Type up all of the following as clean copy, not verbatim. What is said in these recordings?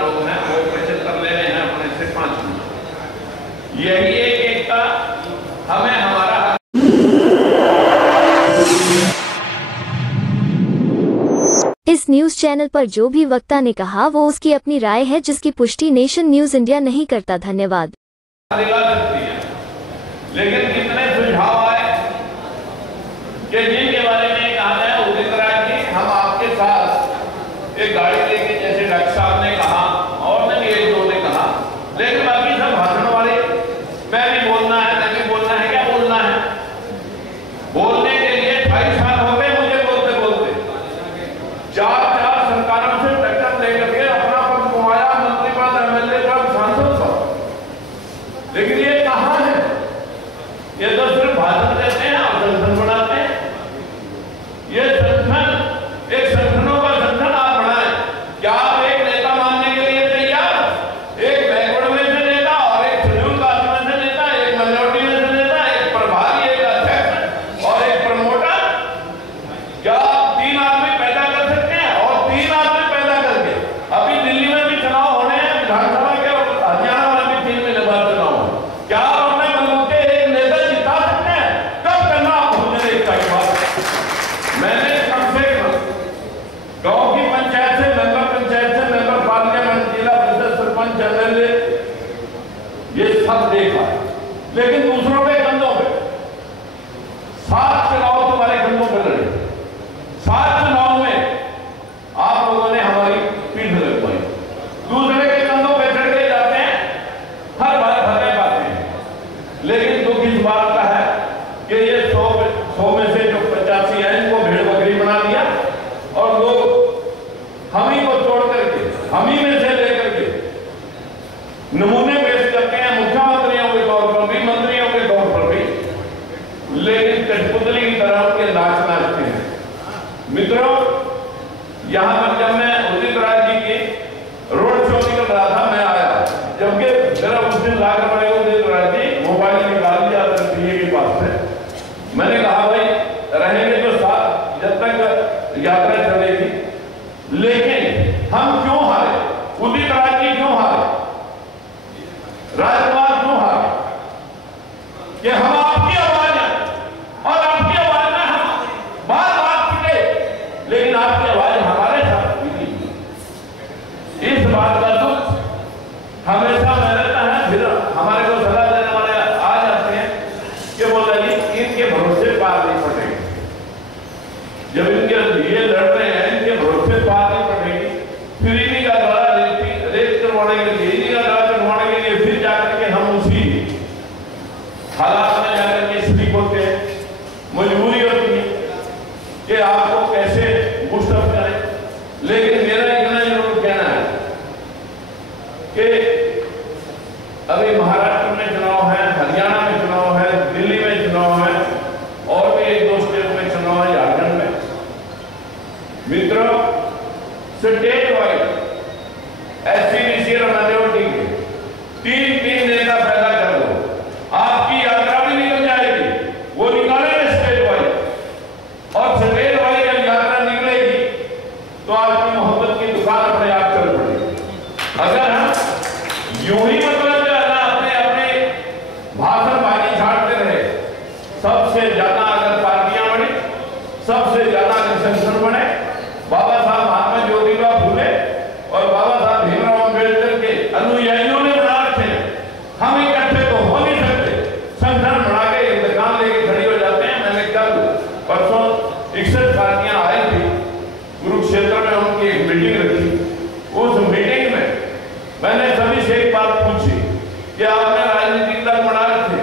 लोग हैं वो 75 ले रहे हैं अपने से 5 मिनट। यही एक का हमें हमारा इस न्यूज चैनल पर जो भी वक्ता ने कहा वो उसकी अपनी राय है जिसकी पुष्टि नेशन न्यूज इंडिया नहीं करता। धन्यवाद। दिला सकती है, लेकिन कितने सुझाव आए कि जिनके बारे में कहा है उदित राय जी हम आपके साथ एक गाड़ी लेके, जैसे डॉक्टर साहब ने कहा और नहीं एक दो ने कहा, लेकिन बाकी सब भाषण वाले मैं भी बोलना है, मैं भी बोलना है, क्या बोलना है? बोलने के लिए 28 साल हो गए मुझे बोलते बोलते, 4 सरकारों से टक्कर लेकर के अपना पद घुमाया, मंत्री पद, एमएलए पद, सांसद पद, लेकिन ये कहां है? ये तो सिर्फ भाषण देते हैं और संगठन बनाते हैं। ये संगठन, एक संगठनों का संगठन आप बनाए, क्या आप एक नेता मानने के लिए तैयार? एक बैकवर्ड में से नेता और एक शेड्यूल कास्ट में से नेता, एक माइनॉरिटी में से नेता, एक प्रभारी, एक अध्यक्ष और एक प्रमोटर, क्या आप 3 आदमी पैदा कर सकते हैं? और 3 आदमी पैदा करके अभी दिल्ली में भी चुनाव होने हैं, विधानसभा के, और हरियाणा में भी 3 महीने बाद चुनाव है, क्या आप अपने बंदूक के एक नेता जिता सकते हैं? कब करना आप मुझे एक बात। मैंने कम से कम गांव की पंचायत से, मेंबर पंचायत से, मेंबर पार्लियामेंट, जिला परिषद, सरपंच, एमएलए, ये सब देखा, लेकिन दूसरों के कंधों पे 7 चुनाव तुम्हारे कंधों पे लड़े, 7 चुनाव में आप लोगों ने हमारी पीठ लगवाई, दूसरे के कंधों पे चढ़ के जाते हैं, हर बार फतेह पाते हैं। लेकिन दुख इस बात का है कि ये 100 में से जो 85 हैं इनको भेड़ बकरी बना दिया, और लोग हम ही को छोड़ करके, हम ही में से लेकर के नमूने पेश करते हैं मुख्यमंत्रियों के तौर पर भी, मंत्रियों के तौर पर भी, लेकिन कठपुतली की तरह उनके नाच नाचते हैं। मित्रों, यहां पर जब मैं उदित राय जी की रोड शो निकल रहा था, मैं आया, जबकि मेरा उस दिन लाकर पड़े उदित राय जी मोबाइल निकाल लिया पीए के पास से। मैंने कहा भाई रहेंगे तो साथ जब तक यात्रा चलेगी, लेकिन हम क्यों हारे? उदित राय जी क्यों हारे? राजकुमार क्यों हारे? कि हम आपकी आवाज है और आपकी आवाज में हम बार बार पिटे, लेकिन आपकी आवाज हमारे साथ पिटी। इस बात का दुख हमेशा में रहता है। फिर हमारे को सलाह देने वाले आ जाते हैं कि बोला जी इनके भरोसे पार नहीं पड़ेगी, जब इनके लिए लड़ रहे हैं इनके भरोसे पार नहीं पड़ेगी, फिर इन्हीं का द्वारा रेप करवाने के लिए, इन्हीं का द्वारा करवाने के लिए फिर जाकर के हम उसी हालात में जाकर के स्लिप होते हैं। मजबूरी होती है कि आपको कैसे बुस्टअप करें। लेकिन मेरा इतना जरूर कहना है कि अभी महाराष्ट्र में चुनाव है, हरियाणा में चुनाव है, दिल्ली में चुनाव है, और भी 1-2 स्टेट में चुनाव है, झारखंड में। मित्रों, स्टेट वाइज एससी और माइनॉरिटी के 3 नेता पैदा कर दो, आपकी यात्रा भी निकल जाएगी। वो निकालेंगे स्टेट वाइज, और स्टेट वाइज जब यात्रा निकलेगी तो आपकी मोहब्बत की दुकान अपने आप चल पड़ेगी। अगर हम यूं ही मतलब अपने भाषण बाजी छाड़ते रहे, सबसे ज्यादा अगर पार्टियां बने, सबसे ज्यादा अगर संगठन बने, बाबा साहब महात्मा ज्योतिबा फूले और बाबा साहब भीमराव अम्बेडकर के अनुयायियों ने बना रखे, हम इकट्ठे तो हो नहीं सकते। संगठन बना के इंतकाम लेके खड़ी हो जाते हैं। मैंने कल परसों 61 पार्टियां आई थी, कुरुक्षेत्र में उनकी एक मीटिंग रखी। उस मीटिंग में मैंने सभी से एक बात पूछी कि आपने राजनीतिक दल बना रखे,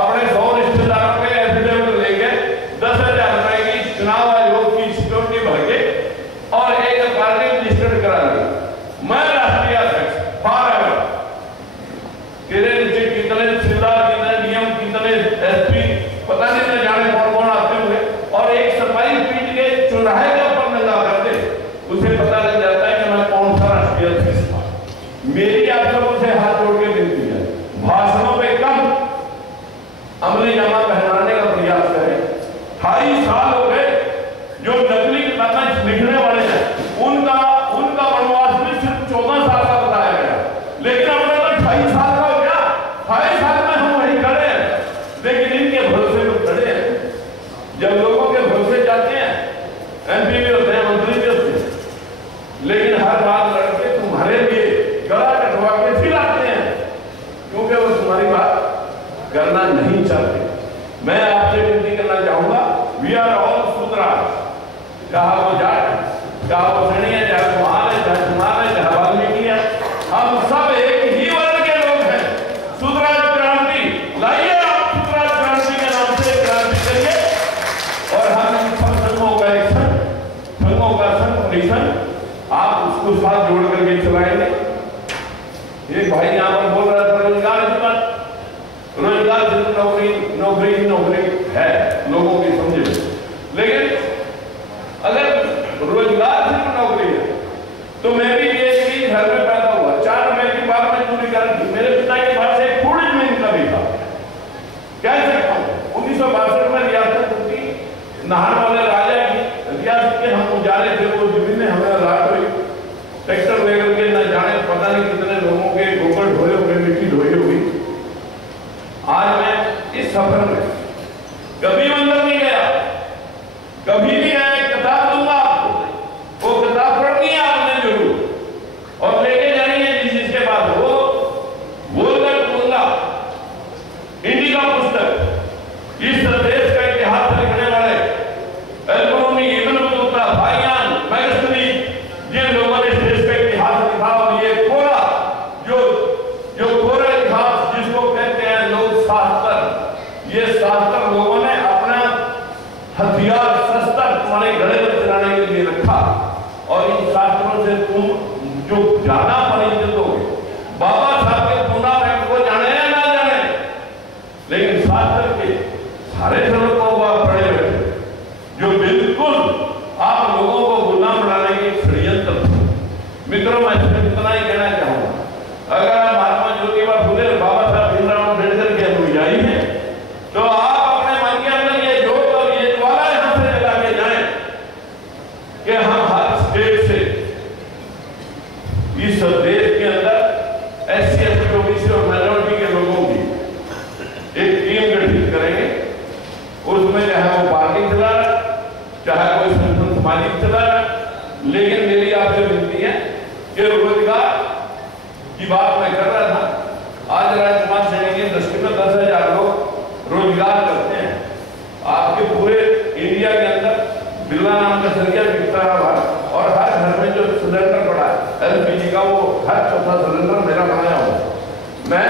अपने 100 रिश्तेदारों के एफिडेविट लेके 10,000 रुपए की चुनाव आयोग की सिक्योरिटी भर के और एक पार्टी रजिस्टर्ड करा ली। मैं राष्ट्रीय अध्यक्ष फॉरएवर, तेरे नीचे कितने तहसीलदार, कितने नियम, कितने एसपी, पता नहीं न जाने कौन कौन आते हुए, और एक सफाई पीट के चौराहे के ऊपर नंगा करते, उसे पता लग जाता है कि मैं कौन सा राष्ट्रीय अध्यक्ष था। मेरी आप सबों से हाथ जोड़ के विनती है, भाषणों पे कम अमली जामा पहनाने का प्रयास करें। 28 साल हो गए जो नकली किताबें लिखने वाले हैं, उनका वनवास भी सिर्फ 14 साल का एक भाई यहाँ पर बोल रहा था रोजगार की बात, रोजगार सिर्फ नौकरी है लोगों की समझे, लेकिन अगर रोजगार सिर्फ नौकरी है तो मैं भी ये घर में पैदा हुआ, 4 रुपए की बात में पूरी कर दी। मेरे पिता के पास एक थोड़ी जमीन का भी था, कह सकता हूँ 1962 में रियासत की नहार वाले राजा की रियासत के हम उजाले थे, वो जमीन हमें रात हुई, ट्रैक्टर लेकर के न जाने पता नहीं कितने लोगों के गोबर ढोए हुए, मिट्टी ढोई हुई। आज मैं इस सफर में कभी मंदिर नहीं गया, कभी नहीं गया, एक किताब दूंगा आपको, वो किताब पढ़नी है आपने जरूर और लेके जानी है जिसके पास वो बोलकर दूंगा। इंडिका पुस्तक इस देश का इतिहास लिखने वाले एल्बरूनी, इब्न बतूता, भाईयान, मैगस्त्री, जिन लोगों ने इस देश का इतिहास लिखा, और ये कोरा जो कोरा इतिहास जिसको कहते हैं लोग शास्त्र, ये शास्त्र लोगों ने अपना हथियार शस्त्र तुम्हारे गले में चलाने के लिए रखा, और इन शास्त्रों से तुम जो ज्यादा परिचित हो, बाबा साहब के पूना बैंक को जाने या ना जाने, लेकिन शास्त्र के सारे श्लोकों को आप पढ़े हुए जो बिल्कुल आप लोगों को गुलाम बनाने की षड्यंत्र। मित्रों, मैं सिर्फ इतना ही कहना चाहूंगा, अगर आप महात्मा ज्योतिबा फुले और बाबा साहब भीमराव अम्बेडकर के अनुयायी हैं तो आप अपने मन के अंदर ये जोश और ये ज्वाला यहां से जला के जाएं कि हम हर स्टेट से इस देश के अंदर SC, ST, OBC और माइनॉरिटी के लोगों की एक टीम गठित करेंगे। उसमें चाहे वो पार्टी चला रहा, चाहे कोई संगठन सामाजिक चला रहा, लेकिन मेरी आपसे विनती है कि रोजगार की बात मैं कर रहा था। आज राजकुमार सैनी की दृष्टि में 10,000 लोग रोजगार करते हैं। आपके पूरे इंडिया के अंदर बिरला नाम का सरिया बिकता है और हर घर में जो सिलेंडर पड़ा है LPG का, वो हर चौथा सिलेंडर मेरा बनाया हुआ। मैं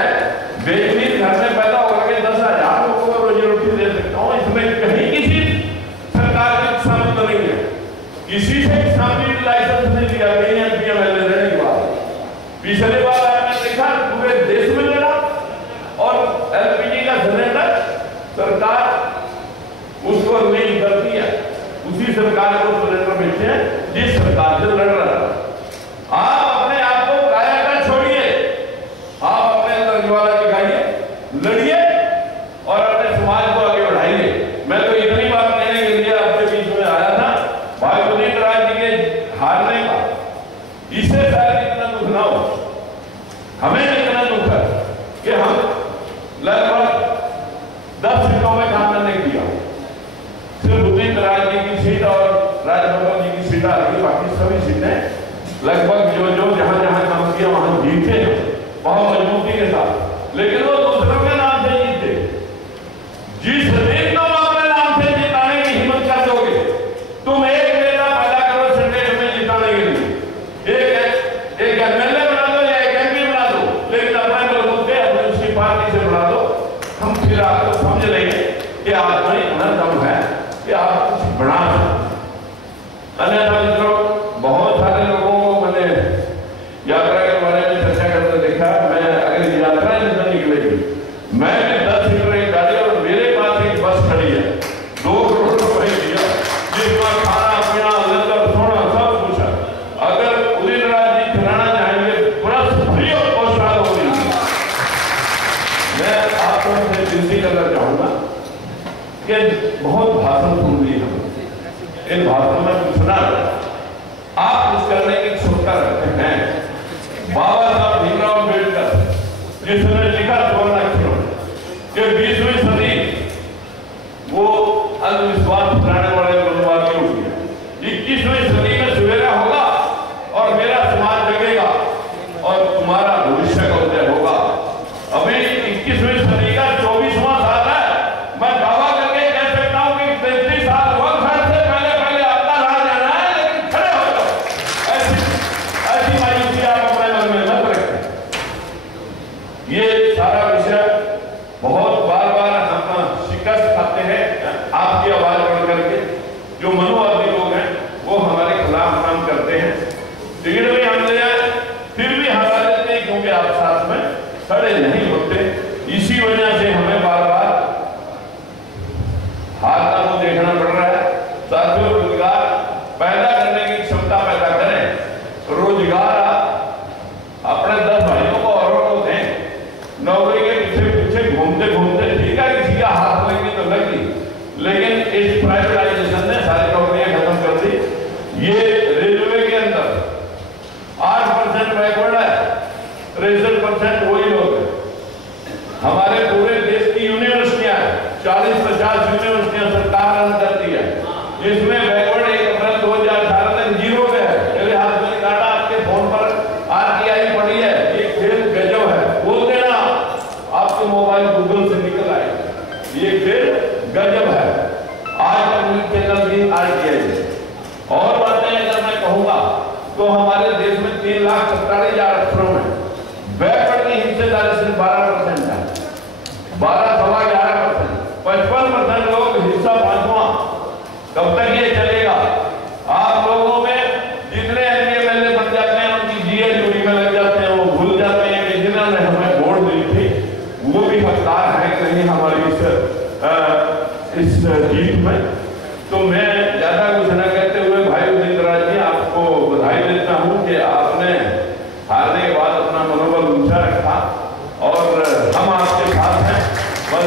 बेजमीन घर में पैदा होकर के 10,000 लोगों को रोजी रोटी दे सकता हूँ। इसमें कहीं किसी सरकार की शामिल तो नहीं है, किसी से शामिल लाइसेंस नहीं दिया गई है PMLA रहने के बाद। पिछले बार आपने देखा पूरे देश में लड़ा, और LPG का सिलेंडर सरकार उसको नहीं करती है, उसी सरकार को सिलेंडर बेचते हैं जिस सरकार से लड़ रहा है। आप अपने आप को काया का छोड़िए, आप अपने अंदर ज्वाला दिखाइए, लड़िए और अपने समाज को आगे बढ़ाइए। मैं तो इतनी बात कहने के लिए आपके बीच में आया था, भाई उदित राज जी के हारने का इससे शायद इतना दुख ना हो, हमें इतना दुख है कि हम लगभग 10 सीटों में काम करने किया, सिर्फ उदित राज जी की सीट और राजभवन जी की सीट आ रही, बाकी सभी सीटें लगभग जो जहां काम किया वहां जीते हैं बहुत मजबूती के साथ, लेकिन वो दूसरों के नाम से जीते। जिस दिन तुम अपने नाम से जिताने की हिम्मत कर दोगे, तुम एक नेता पैदा करो स्टेट में जिताने के लिए, एक MLA बना दो या एक MP बना दो, लेकिन अपने लोगों से अपनी उसी पार्टी से बना दो, हम फिर आपको समझ लेंगे कि आप में इतना दम है कि आप कुछ बना सकते। अन्यथा मित्रों, बहुत सारे लोगों को मैंने यात्रा के बारे में चर्चा करते देखा। मैं अगर यात्रा निकल निकलेगी, मैं भी 10 सीटर एक गाड़ी और मेरे पास एक बस खड़ी है, 2 करोड़ रुपए दिया, जिसमें खाना पीना लंगर सोना सब कुछ है। अगर उदित राज जी खिलाना चाहेंगे प्लस फ्री ऑफ कॉस्ट होगी। मैं आपको विनती करना चाहूंगा कि बहुत भाषण सुन लिए हम, इन भाषणों में कुछ सुना आप कुछ करने की क्षमता रखते हैं। बाबा साहब भीमराव अम्बेडकर जिसने लिखा स्वर्ण अक्षरों कि 20वीं सदी वो अंधविश्वास फैलाने वाले मनवादियों की है, 21वीं सदी में सवेरा होगा और मेरा समाज जगेगा और तुम्हारा भविष्य का उदय होगा। अभी 21वीं सदी का 24वां साल है। मैं दावा करके कह सकता हूं कि 33 साल वक्त से पहले आपका राज आना है, लेकिन खड़े हो जाओ। ऐसी मायूसी आप अपने मन में मत रखें। ये खड़े नहीं होते। इसी वजह से हमें बार बार हार का मुंह देखना पड़ रहा है। साथियों, रोजगार पैदा करने की क्षमता पैदा करें। रोजगार आप अपने 10 भाइयों को औरों को दें। नौकरी के पीछे पीछे घूमते घूमते ठीक है, किसी का हाथ लगी तो लगी, लेकिन इस प्राइवेटाइजेशन ने सारी नौकरियां खत्म कर दी। ये रेलवे के अंदर 8% बैकवर्ड है, 63% वही लोग हैं। हमारे पूरे देश की यूनिवर्सिटियां 40-50 यूनिवर्सिटियां सरकार रन करती है, जिसमें बैकवर्ड 1 अप्रैल 2018 तक 0 पे है। मेरे हाथ में काटा, आपके फोन पर RTI पड़ी है। ये खेल गजब है, बोलते ना आपके मोबाइल गूगल से निकल आए। ये खेल गजब है। आज का न्यूज चैनल भी RTI। और बातें अगर मैं कहूंगा तो हमारे देश में 3,47,000 अक्षरों में बैकवर्ड की हिस्सेदारी सिर्फ 12% है। 12-11%, 55% लोग हिस्सा 5वां। कब तक ये चलेगा? आप लोगों में जितने MLA बन जाते हैं, उनकी GA चोरी में लग जाते हैं, वो भूल जाते हैं कि जिन्होंने हमें वोट दी थी वो भी हकदार है कि नहीं हमारी इस जीत में। तो मैं ज्यादा कुछ न कहते हुए भाई उदित राज जी, आपको बधाई देता हूं कि आपने हारने के बाद अपना मनोबल ऊंचा रखा और हम आपके साथ हैं। बस